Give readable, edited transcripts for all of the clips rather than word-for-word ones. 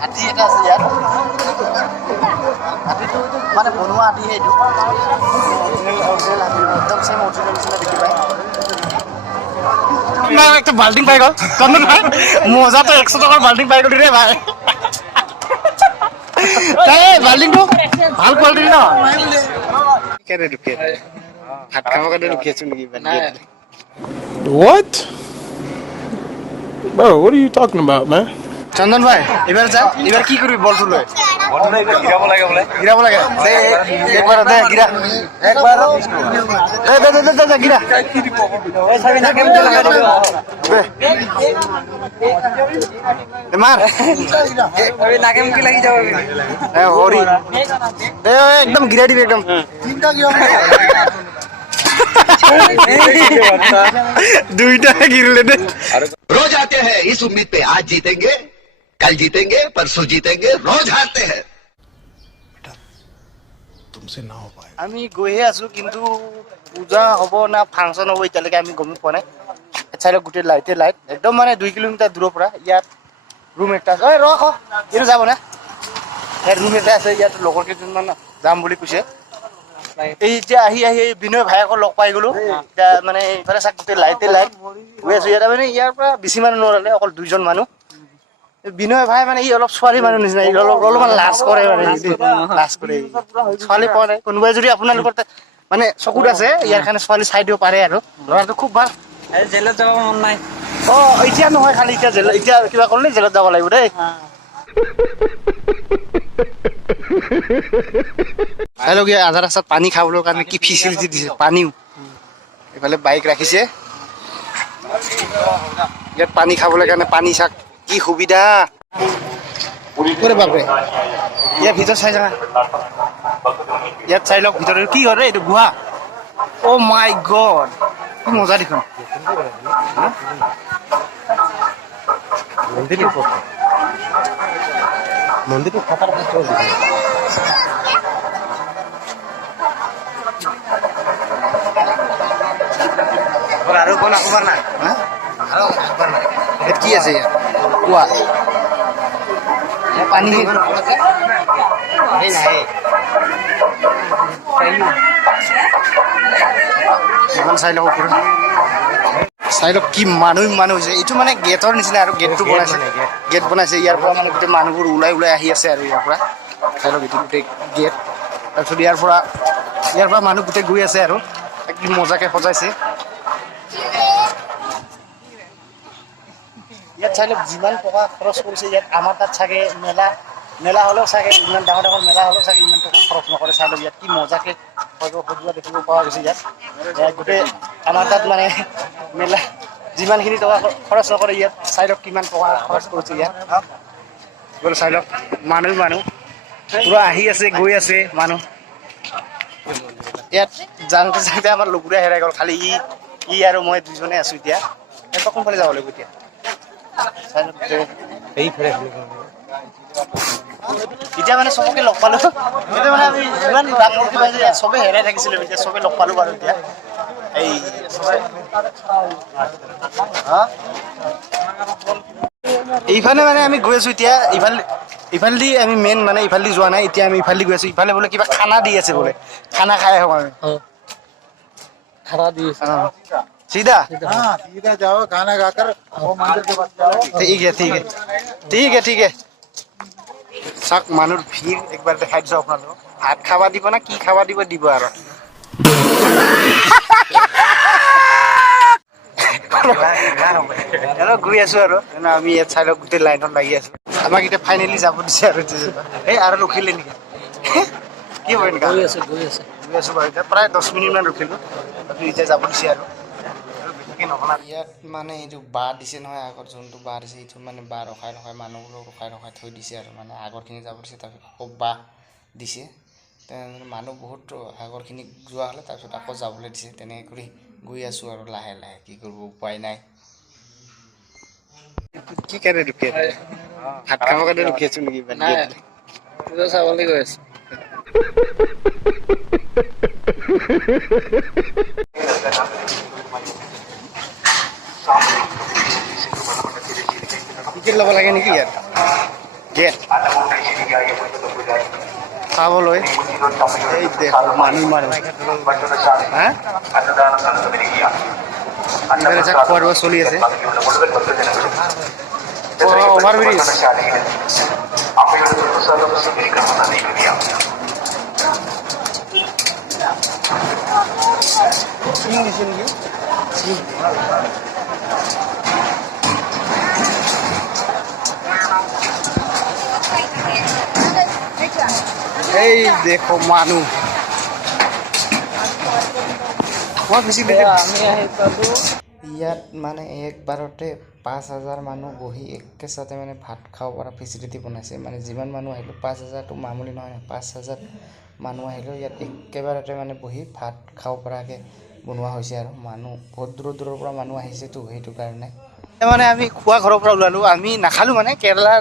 হাতী এটা আছে ইয়াত হাতীটো মানে বনোৱা হাতী সেইটো একদম চেম অৰিজিনেল নিচিনা দেখি পায় একটা বাল্টিং পাই গ'ল মজাটো 100 টকাৰ বাল্টিং পাই গ'লি ৰে ভাই বাল্টিংটো ভাল কোৱালিটি ন কেনে দুখে ভাত খাব কাৰণে ৰখি আছো নেকি What? Bro, what are you talking about, man? চন্দন ভাই এবাৰ যা এবাৰ কি কৰিবি বলটো লৈ গিৰাব লাগে একবাৰ দে গিৰা একবাৰ দে গিৰা মাৰ নাকে মুখে লাগি যাব হৰি একদম গিৰা দিবি একদম দুইটা গিরলে দে रोज आते हैं इस उम्मीद पे आज जीतेंगे कल जीतेंगे परसों जीतेंगे रोज हारते हैं तुमसे ना हो पाएगा। আমি গৈহে আছো কিন্তু পূজা হ'ব না ফাংচন হ'ব এতিয়ালৈকে আমি গম পোৱা নাই চাইলে গোটেই লাইট একদম মানে 2 কিলোমিটাৰ দূৰৰ পৰা ইয়াত ৰুম এটা আছে ঐ ৰখ এইটো যাব না ইয়াত ৰুম এটা আছে ইয়াত লগৰ কেইজনমান যাম বুলি কৈছে এই যে আহি বিনয় ভাইকো লগ পাই গলো এতিয়া মানে এইফালে চাক গোটেই লাইট গৈ আছো ইয়াত মানে ইয়াৰ পৰা বেছি মানুহ নৰলে অকল 2জন মানুহ বিনয় ভাই মানে ই অলপ ছোৱালী মানুহ নিচিনা অলপমান লাজ কৰে মানে লাজ কৰে ছোৱালী পোৱা নাই কোনোবাই যদি আপোনালোকৰ মানে চকুত আছে ইয়াৰ কাৰণে ছোৱালী চাই দিব পাৰে আৰু ল'ৰাটো খুব ভাল জেলত যাব মন নাই এতিয়া নহয় খালি এতিয়া কিবা কৰিলে জেলত যাব লাগিব দেই চাইলগীয়া আধা ৰাস্তাত পানী খাবলৈ কাৰণে কি ফেচিলিটি দিছে পানীও এইফালে বাইক ৰাখিছে ইয়াত পানী খাবলৈ কাৰণে পানী চাক কি সুবিধা বাপৰে ইয়াৰ ভিতৰত চাই যাবা ইয়াত চাই লওক ভিতৰত কি কৰে এইটো গুহা অ' মাই গড কি মজা দেখোন মন্দিৰটো থকাৰ পিছত আৰু কোন আকবাৰ নাই আৰু আকবাৰ নাই কি আছে ইয়াত কোৱা পানী ইমান চাই লওক চাই লওক কি মানুহ হৈছে এইটো মানে গেটৰ নিচিনা আৰু গেট বনাইছে ইয়াৰ পৰা মানে গোটেই মানুহবোৰ ওলাই আহি আছে আৰু ইয়াৰ পৰা চাই লওক এইটো গোটেই গেট তাৰপিছত ইয়াৰ পৰা মানুহ গোটেই গৈ আছে আৰু কি মজাকে সজাইছে ইয়াত চাই লওক যিমান টকা খৰচ কৰিছে ইয়াত আমাৰ তাত চাগে মেলা হ'লেও চাগে ইমান ডাঙৰ মেলা হ'লেও চাগে ইমান টকা খৰচ নকৰে চাই লওক ইয়াত কি মজাকে সজোৱা দেখিব পোৱা গৈছে ইয়াত গোটেই আমাৰ তাত মানে মেলা যিমানখিনি টকা খৰচ নকৰে ইয়াত চাই লওক কিমান টকা খৰচ কৰিছে ইয়াত চাই লওক মানুহ পুৰা আহি আছে গৈ আছে মানুহ ইয়াত যাওঁতে আমাৰ লগৰীয়া হেৰাই গ'ল খালি ই আৰু মই দুজনে আছো এতিয়া কোনফালে যাব লাগিব এতিয়া এতিয়া মানে চবকে লগ পালো এতিয়া মানে আমি ইমান ডাঙৰকে পাইছো চবে হেৰাই থাকিছিলো এতিয়া চবে লগ পালো বাৰু এতিয়া এই এইফালে মানে আমি গৈ আছো এতিয়া ইফালেদি আমি মেইন মানে ইফালেদি যোৱা নাই এতিয়া আমি ইফালেদি গৈ আছো ইফালে বোলে কিবা খানা দি আছে বোলে খানা খাই আহো আমি खड़ा दिए सीधा सीधा जाओ खाना खाकर वो मंदिर के पास जाओ ठीक है চাক মানুহৰ ভিৰ একবাৰ দেখাই দিছো আপোনালোকক ভাত খাবা দিব না কি খাবা দিব আৰু গৈ আছো আৰু আমি ইয়াত চাই লওক গোটেই লাইনত লাগি আছো আমাক এতিয়া ফাইনেলি যাব দিছে আৰু এই আৰু ৰখিলে নেকি কি হয় গৈ আছো বাৰু এতিয়া প্ৰায় 10 মিনিট মান ৰখিলো এতিয়া যাব দিছে আৰু ইয়াত মানে এইটো বাঁহ দিছে নহয় আগত যোনটো বাঁহ দিছে এইটো মানে বাঁহ ৰখাই মানুহবোৰক ৰখাই থৈ দিছে আৰু মানে আগৰখিনি যাব দিছে তাৰপিছত আকৌ বাঁহ দিছে তেনেদৰে মানুহ বহুত আগৰখিনি যোৱা হ'লে তাৰপিছত আকৌ যাবলৈ দিছে তেনেকৈ কৰি গৈ আছোঁ আৰু লাহে কি কৰিব উপায় নাই কি কাৰণে ৰখি আছে ভাত খাব কাৰণে ৰখি আছো নেকি চাবলৈ গৈ আছো টিকেট ল'ব লাগে নেকি ইয়াত গেট চাবলৈ এই দেখো মানুহ হা খোৱা বোৱা চলি আছে অভাৰব্ৰিজ এই দেখো মানুহ ইয়াত মানে একবাৰতে 5,000 মানুহ বহি একেচাতে মানে ভাত খাব পৰা ফেচিলিটি বনাইছে মানে যিমান মানুহ আহিলেও 5,000টো মামুলি নহয় 5,000 মানুহ আহিলেও ইয়াত একেবাৰতে মানে বহি ভাত খাব পৰাকৈ বনোৱা হৈছে আৰু মানুহ বহুত দূৰৰ পৰা মানুহ আহিছেতো সেইটো কাৰণে মানে আমি খোৱা ঘৰৰ পৰা ওলালোঁ আমি নাখালোঁ মানে কেৰেলাৰ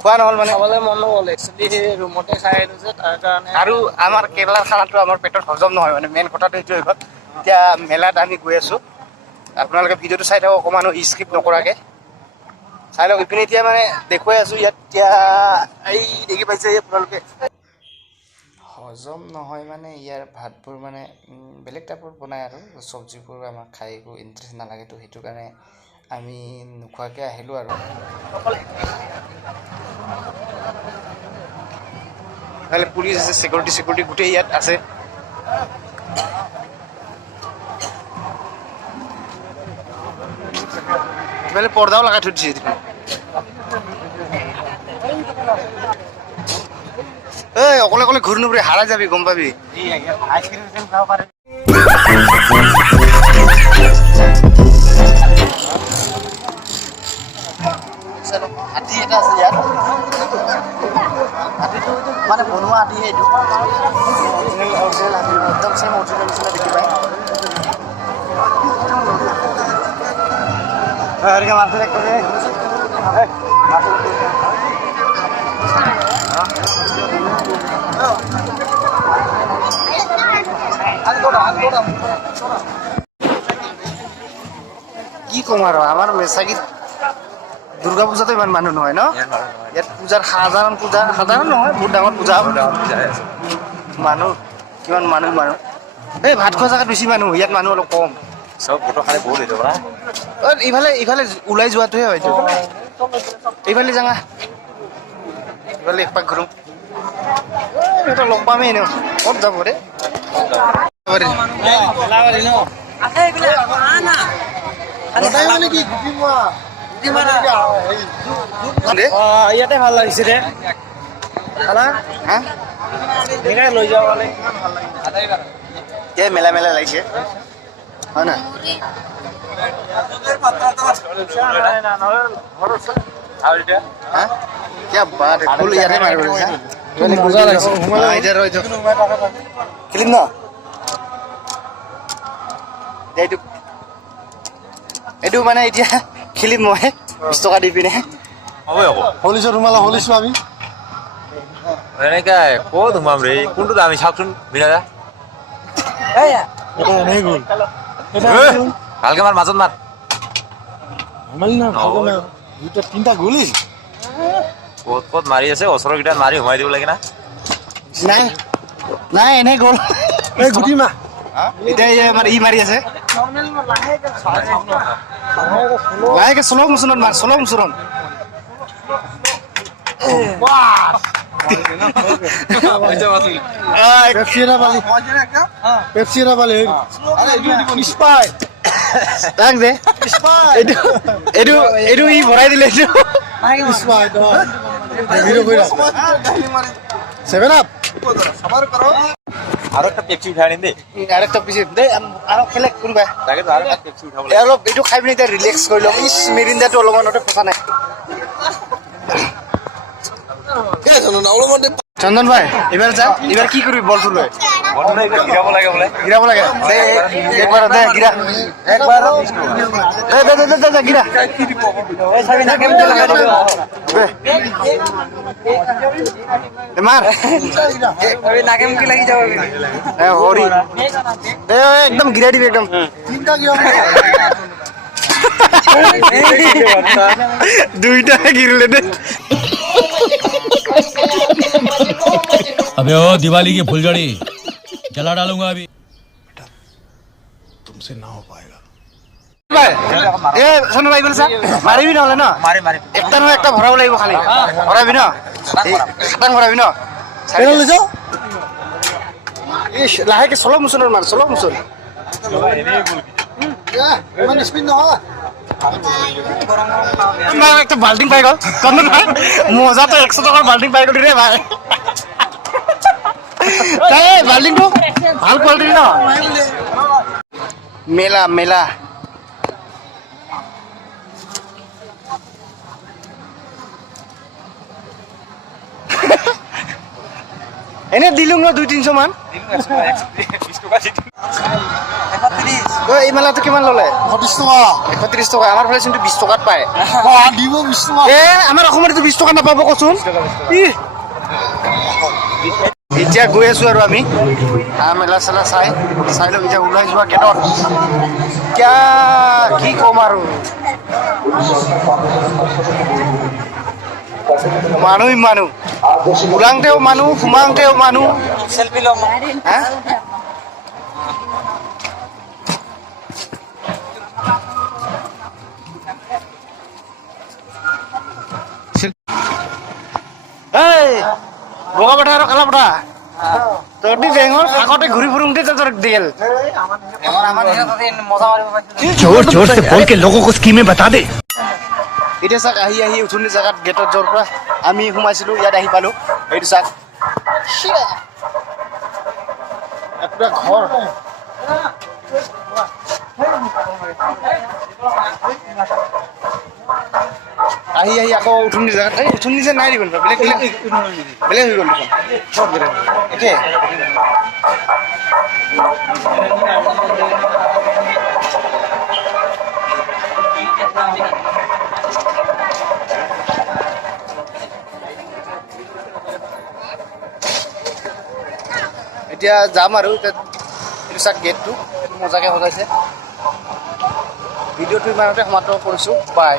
খোৱা নহ'ল মানে খাবলৈ মন নগ'ল একচুৱেলি ৰুমতে খাই আহিলোঁ যে তাৰ কাৰণে আৰু আমাৰ কেৰেলাৰ খানাটো আমাৰ পেটত হজম নহয় মানে মেইন কথাটো এইটো হৈ গ'ল এতিয়া মেলাত আমি গৈ আছোঁ আপোনালোকে ভিডিঅ'টো চাই থাকক অকণমানো স্কিপ নকৰাকৈ চাই লওক ইপিনে এতিয়া মানে দেখুৱাই আছোঁ ইয়াত এতিয়া এই দেখি পাইছে আপোনালোকে হজম নহয় মানে ইয়াৰ ভাতবোৰ মানে বেলেগ টাইপৰ বনায় আৰু চব্জিবোৰ আমাক খাই একো ইণ্টাৰেষ্ট নালাগেতো সেইটো কাৰণে আমি নোখোৱাকৈ আহিলোঁ আৰু ইফালে পুলিচ আছে চিকিউৰিটি গোটেই ইয়াত আছে ইফালে পৰ্দাও লগাই থৈ দিছে এই অকলে অকলে ঘূৰি নুফুৰি হাৰাই যাবি গম পাবি আইচক্ৰীম খাব পাৰে হাতী এটা আছে ইয়াত হাতীটো মানে বনোৱা হাতীহে এইটো অৰিজিনেল হাতী একদম চেম অৰিজিনেল নিচিনা দেখি পায় মাছ কি কম আৰু আমাৰ মেচাগীত দুৰ্গা পূজাতো ইমান মানুহ নহয় ন ইয়াত পূজাৰ সাধাৰণ নহয় বহুত ডাঙৰ পূজা মানুহ কিমান মানুহ এই ভাত খোৱা জেগাত বেছি মানুহ ইয়াত মানুহ অলপ কম চব ফটো খালি বহুত এইটো পৰা ইফালে ওলাই যোৱাটোহে হয়তো এইফালে যাঙা ইফালে একপাক ঘূৰোঁ সিহঁতক লগ পামেই এনেও ক'ত যাব ৰে ইয়াতে ভাল লাগিছে দে লৈ যাব মেলা লাগিছে হয় না क्या बात है फुल यार मार बोले मजा लागছে इधर रह जो क्लिक ना এইটো মানে এতিয়া খেলিম মই 20 টকা দি পিনে হ'ব হ'ব হলিছো ৰুমালা হলিছো আমি এনেকাই ক'ত সোমাম ৰে কোনটো আমি চাওকচোন বিনাদা এনেই গ'ল ভালকে মাৰ মাজত মাৰ আমালি না দুটা তিনটা গলি ক'ত মাৰি আছে ওচৰৰ কেইটাত মাৰি সোমাই দিব লাগে না নাই এনেই গ'ল এই গুটি মা এতিয়া আমাৰ ই মাৰি আছে লাহেকে শ্ল' মোচনত মাৰ শ্ল' মোচনত পেপসিৰা বালি স্পাই তাক দে এইটো ই ভৰাই দিলে এইটো স্পাই তো ভিডিও কইৰা 7 আপ আৰু একটা পেপসি উঠাই আনিম দেই আৰেকটা পিছে দে আৰু খেলে কোনবা তাকে আৰু একটা পেপসি উঠাব লাগে অলপ এইটো খাই পিনে এতিয়া ৰিলেক্স কৰি ল'ম ইছ মেৰিণ্ডাটো অলপমানতে ফচা নাই চন্দন ভাই এবাৰ যা এবাৰ কি কৰিবি বলটো লৈ বন্ধু একবাৰ গিৰাব লাগে বোলে গিৰাব লাগে দে একবাৰ দে গিৰা একবাৰ দে গিৰা এই চাবি না কেমন লগাই দিবি দে মাৰ এই না কেমন কি লাগি যাব এ হৰি এ একদম গিৰাই দিবি একদম তিনটা গিয়া দুইটা গিরলে দে अबे ओ दिवाली की फुलझड़ी जला डालूंगा अभी तुमसे ना हो पाएगा এ শোনো ভাই বলছা মাৰিবি নহলে ন একটা নহয় একটা ভৰাব লাগিব খালি ভৰাবি ন খাটাং ভৰাবি ন কেনে লৈ যাও ইস লাহেকে চলো মুচনৰ মাৰ চলো মুচন ইমান স্পীড নহয় একটা বাল্টিং পাই গ'ল কন্দন ভাই মজাটো 100 টকাৰ বাল্টিং পাই গ'লি ৰে ভাই এই বাল্টিংটো ভাল কোৱালিটিৰ ন মেলা মেলা এনে দিলো মই 200-300 মান এই মেলাটো কিমান ল'লে 130 টকা 130 টকা আমাৰ ফালে কিন্তু 20 টকাত পায় দিব 20 টকা এ আমাৰ অসমতো 20 টকা নাপাব কচোন এতিয়া গৈ আছো আৰু আমি মেলা চেলা চাই লওঁ এতিয়া ওলাই যোৱা গেটত কি কম আৰু মানুহ ওলাংতেও মানুহ সোমাংতেও মানুহ চেলফি ল'ম হা এই বগা পঠা আৰু কালা পঠা তহঁতি বেঙৰ কাষতে ঘূৰি ফুৰোঁতে তোৰ দিল আমাৰ তাতে মজা মাৰিব পাইছোঁ जोर जोर से बोल के लोगों को स्कीमें बता दे এতিয়া চাক আহি উঠনি জেগাত গেটত য'ৰ পৰা আমি সোমাইছিলোঁ ইয়াত আহি পালোঁ এইটো চাক পুৰা ঘৰ আহি আকৌ উঠনি জেগাত এই উঠনি যে নাই দেখোন বেলেগ হৈ গ'ল দেখোন একে এতিয়া যাম আৰু এতিয়া এইটো চাক গেটটো মজাকৈ সজাইছে ভিডিঅ'টো ইমানতে সমাপ্ত কৰিছোঁ বাই